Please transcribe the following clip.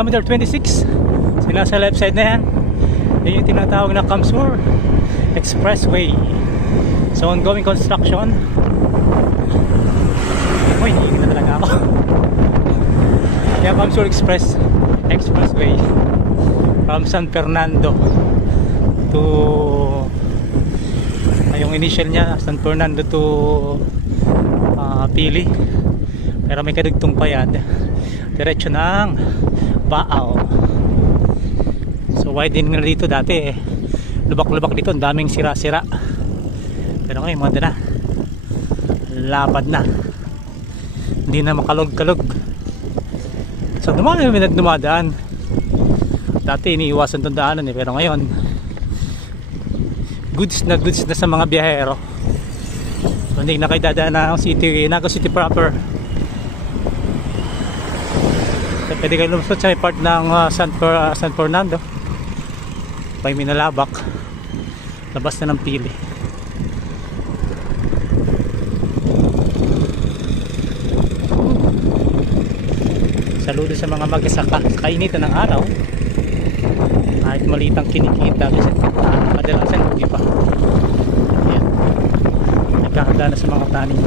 kilometer 26. Sila sa left side na yan. Yan yung tinatawag na Kamsur Expressway. So ongoing construction. Uy, hihingin na talaga ako. Kaya Kamsur Expressway from San Fernando to yung initial niya San Fernando to Pili, pero may kadugtong pa yan diretso ng Baaw. So widening na dito dati lubak-lubak dito, ang daming sira-sira, pero ngayon mga na lapad na, hindi na makalog-kalog. So dumami may nagdumadaan, dati iniiwasan itong daanan pero ngayon goods na sa mga biyahero. So hindi na kayo dadaan ng city, Naga City proper. So pwede kayo lumusot sa part ng San Fernando pag Minalabak, labas na ng Pili. Saludo sa mga magsasaka sa kainitan ng araw, kahit malitang kinikita kasi kadalasan hindi pa. Ayan, nagkakagana sa mga tanim.